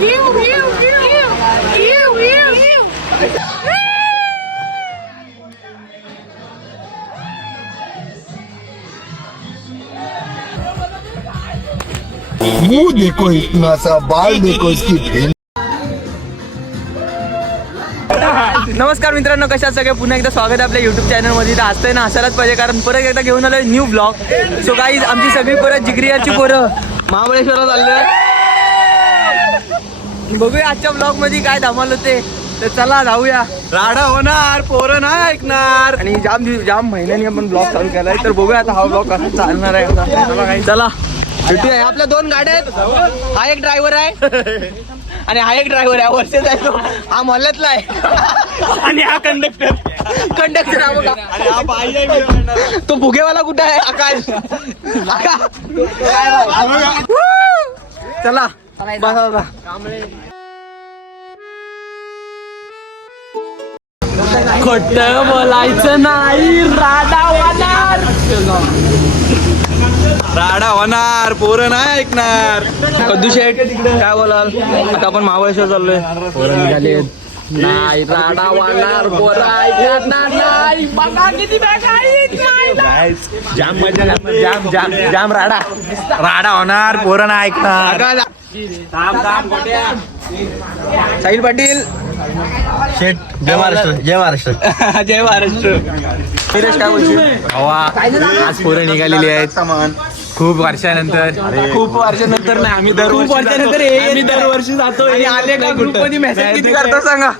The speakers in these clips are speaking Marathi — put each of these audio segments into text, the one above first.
मुंह देखो इतना सा, बाल देखो इसकी फेल। नमस्कार मित्रांनो, कशा सगळे पुन्हा एकदा स्वागत आहे आपल्या युट्यूब चॅनलमध्ये. तर असतं ना असायलाच पाहिजे, कारण परत एकदा घेऊन आलोय न्यू ब्लॉग. सो गाईज, आमची सगळी परत जिगरियाची पोरं महाबळेश्वरला चाललोय. बघूया आजच्या ब्लॉग मध्ये काय धमाल होते. तर चला जाऊया. राडा होणार, पोरं नाही ऐकणार. आणि जाम महिन्यांनी आपण ब्लॉग चालू केलाय. तर बघूया आता हा ब्लॉग कसा चालणार आहे आता. चला भेटूया. आपल्या दोन गाड्या आहेत. हा एक ड्रायव्हर आहे आणि हा एक ड्रायव्हर आहे. वर्षेच आहे तो. हा मोहल्ल्यातला आहे आणि हा कंडक्टर. कंडक्टर हा बघा. आणि हा बाई आहे. तो भुगेवाला कुठे आहे? आकाश. चला बसा. खोट बोलायचं नाही, राडा होणार. राडा होणार, पोरं नाही ऐकणार. कद्दू शेठ काय बोलाल? आता आपण महाबळेश्वर चाललोय. पोरं निघाले नाही, राडा होणार. पोरं ऐकणार नाही. बघा किती बॅग आहे. जाम मजा, जाम जाम जाम राडा राडा होणार, पोरं नाही ऐकणार. साहिल पाटील शेट, जय महाराष्ट्र. जय महाराष्ट्र. जय महाराष्ट्र. निलेश काय बोलशील? आज पोरं निघालेली आहेत खूप वर्षानंतर. खूप वर्षानंतर नाही, आम्ही दरवर्षी जातो. आणि आले का ग्रुप मध्ये मेसेज किती करतो सांगा.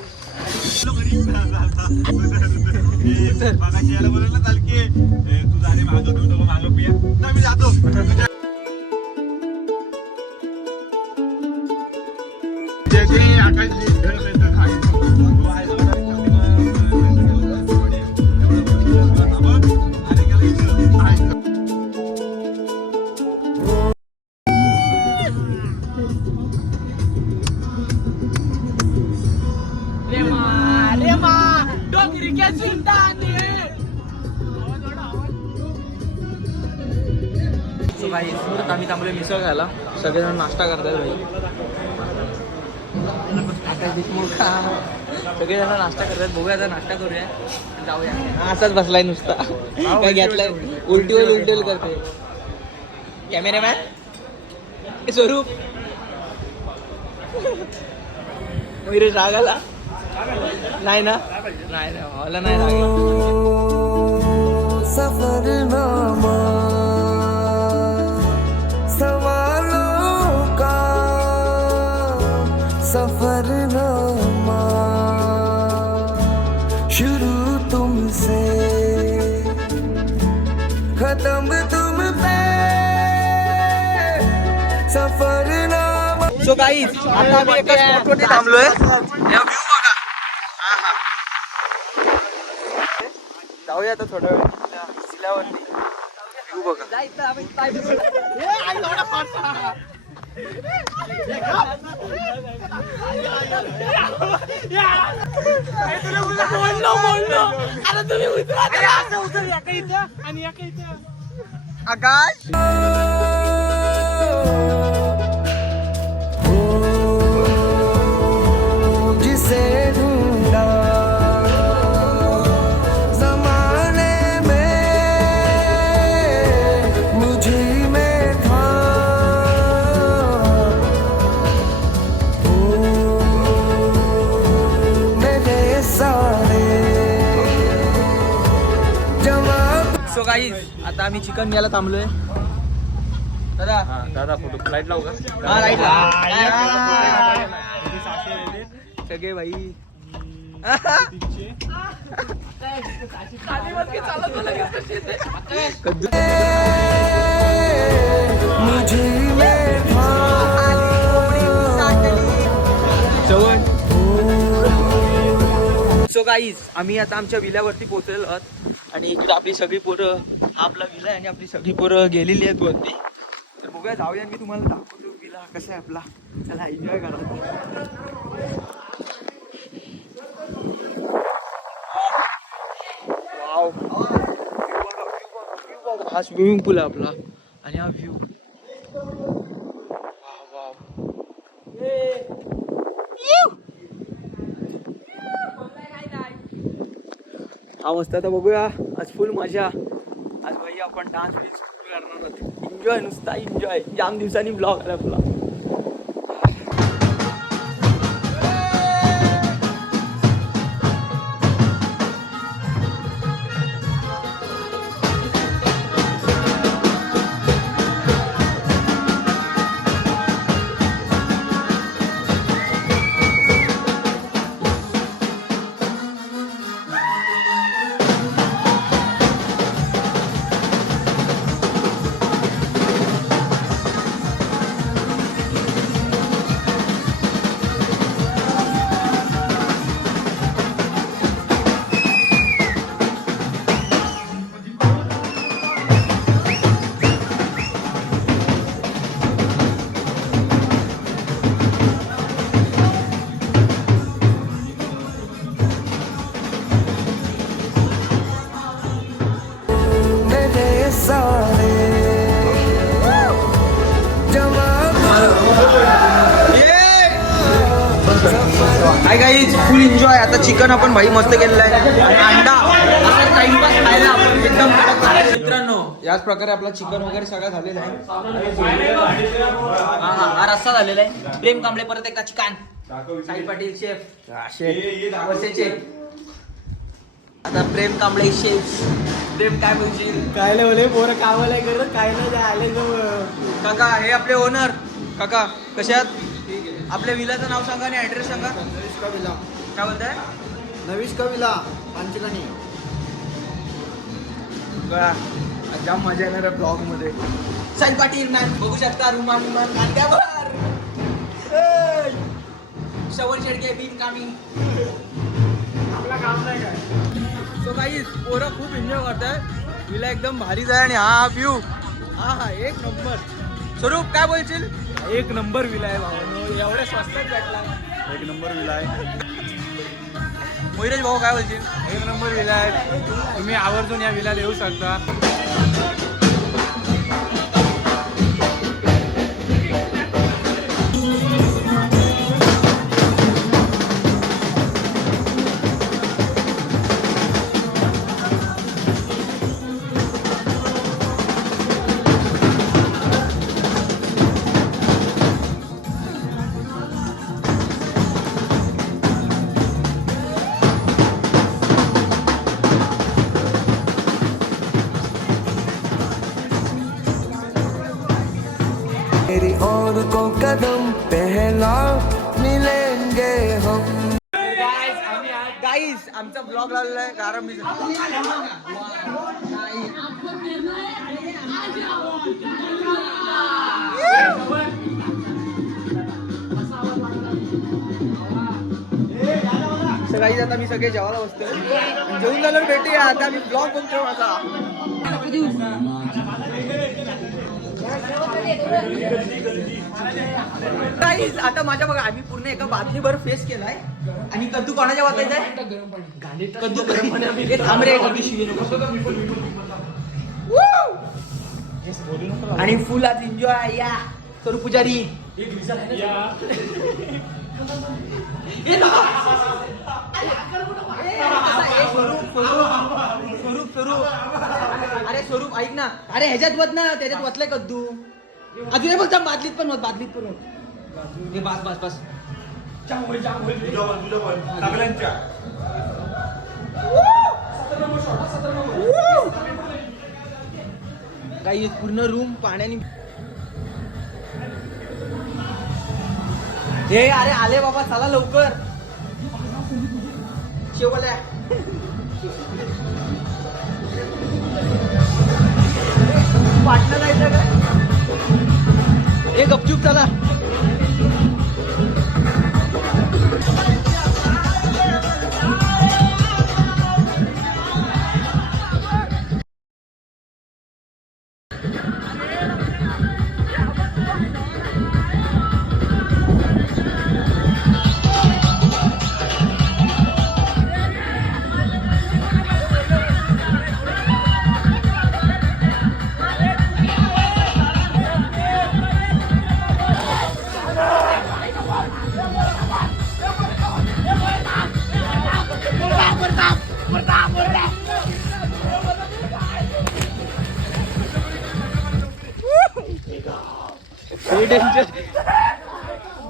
आम्ही थांबलोय मिसळ खायला. सगळेजण नाश्ता करतात भाई. सगळेजण नाश्ता करतात. बघूया आता नाश्ता करूया, जाऊया. असाच बसलाय नुसता, काय घेतलाय. उलटीवर करते. कॅमेरामॅन स्वरूप वगैरे राग आला नाही ना? नाही मला नाही राग. सफरनामा सवालों का सफरनामा शुरू तुमसे खत्म तुम पे सफरनामा. सो गाईज, आता आम्ही एका स्पॉटवरती थांबलोय. व्ह्यू बघा. जाऊया आता थोडा वेळ किल्ल्यावरती. व्ह्यू बघा. आकाश जिसे ढूंढा जमाने में मुझे में था. मेरे सारे जवाब. सो गाईज, आता आम्ही चिकन घ्यायला थांबलोय. दादा दादा फोटो लाईट लावू का? हा राईट सगळे भाई. मुझे में था. सो गाईज, आम्ही आता आमच्या विल्यावरती पोहोचलेलो आहोत. आणि इकडे आपली सगळी पोरं, हा आपला विला आहे आणि आपली सगळी पोरं गेलेली आहेत वरती. तर बघूया, जाऊया. मी तुम्हाला दाखवतो विला कसा आहे आपला. चला एन्जॉय करा. हा स्विमिंग पूल आहे आपला आणि हा व्ह्यू. Wow wow. हा मस्त. आता बघूया आज फुल मजा. आज भाई आपण डान्स करणार आहोत. एन्जॉय, नुसता एन्जॉय. जाम दिवसांनी ब्लॉग आला आपला. मेरे सारे जमा हाय गाईज, फुल एन्जॉय. आता चिकन आपण भाई मस्त केलेलं आहे आणि अंडा असं टाइमपास खायला आपण एकदम कडक खायला. मित्रांनो, याच प्रकारे आपला चिकन वगैरे सगळं झालेलं आहे. हा रस्सा झालेला आहे. प्रेम कांबळे परत एकदा chicken. Sai Patil chef. Chef आता प्रेम कांबळे शेफ. प्रेम काय बोलशील? काय नाही बोले पोरं कामाला करत काय नाही आले काका हे आपले ओनर. काका कशात? आपल्या विलाचं नाव सांगा आणि ऍड्रेस सांगा. नवीश कविला काय बोलताय? नवीश कविला पांचगणी. जाम मजा येणार आहे ब्लॉग मध्ये. साई पाटील मॅन बघू शकता. रुमान विमान कांद्यावर. श्रवण शेडके बिन कामी. आपला काम नाही काय. सो गाईज, पोरं खूप एन्जॉय करताय. विला एकदम भारीच आहे आणि हा व्ह्यू. हा एक नंबर. स्वरूप काय बोलशील? एक नंबर विला आहे भावानो. एवढ्या स्वस्तात भेटला. एक नंबर विला आहे. मोहिराज भाऊ काय बोलशील? एक नंबर विला आहे. तुम्ही आवर्जून या विला येऊ शकता. मेरी और को कदम पहला मिलेंगे हम. गाईज, आमचा ब्लॉग लावलेला आहे गारंबीचा. गाईज, आता मी सगळे जेवायला बसतोय. जेवून झाल्यावर भेटूया. आता मी ब्लॉग बघतोय माझा. गाईज, आता माझ्या बघा, आम्ही पूर्ण एका बादलीभर फेस केलाय आणि कद्दू कोणाच्या वाचायचा आहे? कद्दू गरम पाणी. हे थांब रे, कधी शिवी नको. Woo! आणि फुल आज एन्जॉय. या करू पुजारी. हे दादा. स्वरूप अरे स्वरूप ऐक ना. अरे ह्याच्यात वत ना, त्याच्यात वतलाय कद्दू. अजून बघ, बादलीत पण हे बस. काही पूर्ण रूम पाण्याने. हे अरे आले बाबा, चला लवकर. शेवल्या पाटणं जायचं का? हे गपचूप चला. Murta!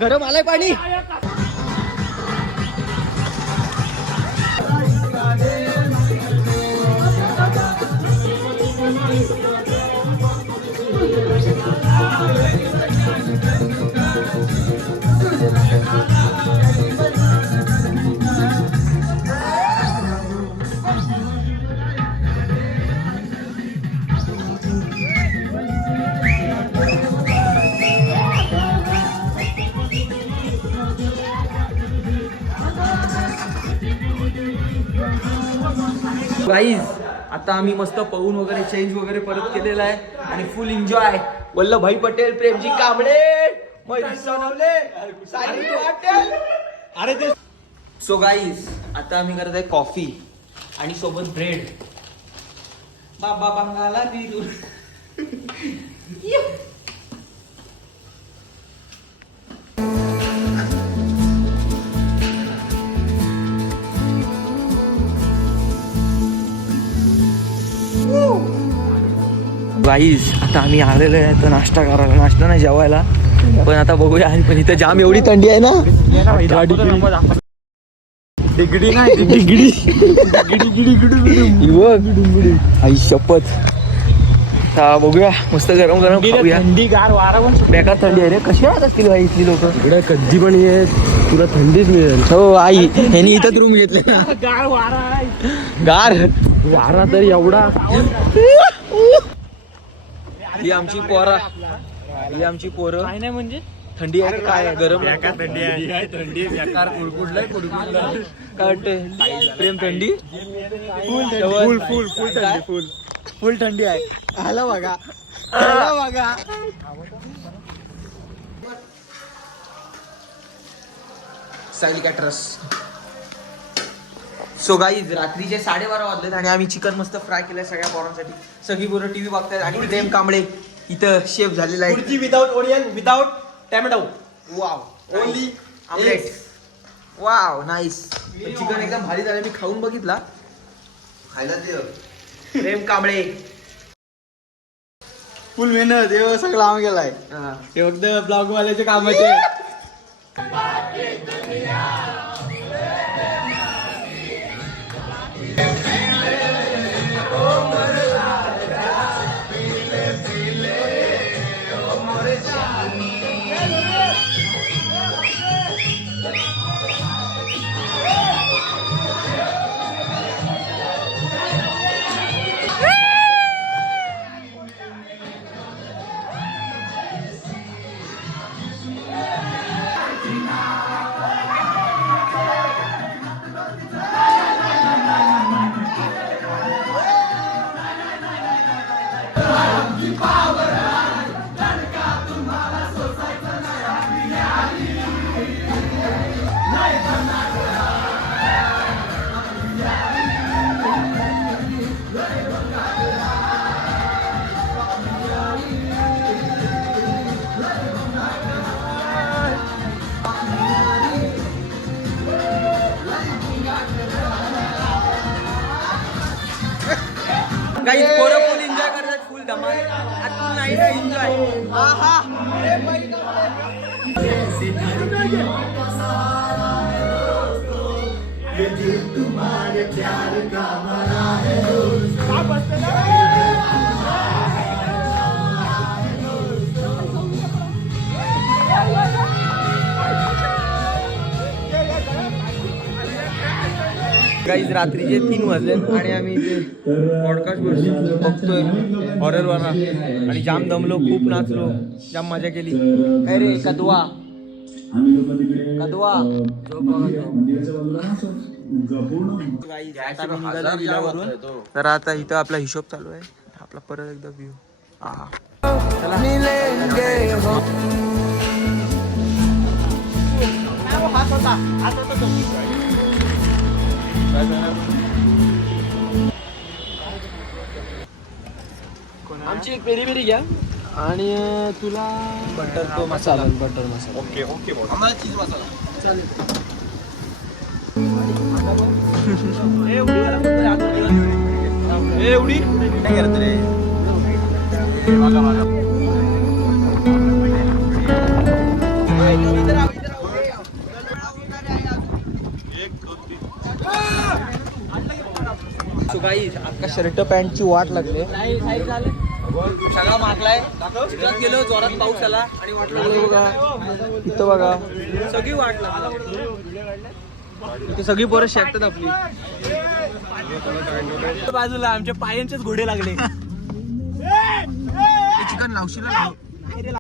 गरम आलाय पाणी. गाईज आता आम्ही मस्त पळून वगैरे चेंज वगैरे परत केलेला आहे आणि फुल एन्जॉय. वल्लभभाई पटेल, प्रेमजी कांबळे, मयुरी सोनवणे, सायली पाटील. अरे ते सो गाईज आता आम्ही करत आहे कॉफी आणि सोबत ब्रेड. बाबा बंगाला बिरू. गाईज आता आम्ही आलेलो आहे तर नाश्ता करायला, नाश्ता नाही जेवायला. पण आता बघूया. पण इथं जाम एवढी थंडी आहे ना. डिगडी नाही डिगडी आई शपथ. आता बघूया मस्त गरम गरम खाऊया. थंडी गार वारा पण बेकार थंडी आहे रे. कशी राहत असतील भाई इथली लोक. इकडे कधी पण ये तुला थंडीच मिळेल. हो आई ह्यानी इथंच रूम घेतले. गार वारा आहे. गार वारा तर एवढा. ही आमची पोरं. ही आमची पोरं. काय नाही म्हणजे थंडी आहे काय आहे? गरम थंडी आहे. थंडी बेकार कुडकुडलंय काय वाटतंय? प्रेम थंडी फुल फुल फुल थंडी फुल फुल थंडी आहे. आला बघा, आला बघा. सायली कॅटरस. सो गाईज रात्रीचे 12:30 वाजलेत आणि आम्ही चिकन मस्त फ्राय केलंय सगळ्या पोरांसाठी. सगळी पोरं टीव्ही बघतायत आणि प्रेम कांबळे इथं शेफ झालेला आहे. Without onion without tomato. Wow only omelette. Wow nice. Chicken एकदम भारी झालं. मी खाऊन बघितला. खायला दे. प्रेम कांबळे फुल मेहनत हे सगळं आम्ही गेलाय. हे फक्त ब्लॉग वाल्याचे कामाचे. काही पोरं फुल एन्जॉय करतात. फुल धमाल. आज फुल नाईट एन्जॉय. आहा गाईज रात्रीचे 3 वाजले आणि आम्ही पॉडकास्ट बघतोय हॉररवाला आणि जाम दमलो, खूप नाचलो, जाम मजा केली. काय रे कदवा कदवा. तर आता इथं आपला हिशोब चालू आहे. आपला परत एकदा व्ह्यू. आमची एक पेरी पेरी घ्या आणि तुला बटर तो masala. Butter masala. Okay okay. आम्हाला चीज मसाला चालेल. एवढी काय करत रे. सुगाई आता शर्ट पॅन्टची वाट लागले सगळा मागलाय चिखलात गेलो जोरात पाऊस आला आणि वाट लागली बघा इथं बघा सगळी वाट लागली इथे सगळी पोरं शेकतात आपली बाजूला आमच्या पायांचेच घोडे लागले चिकन लावशील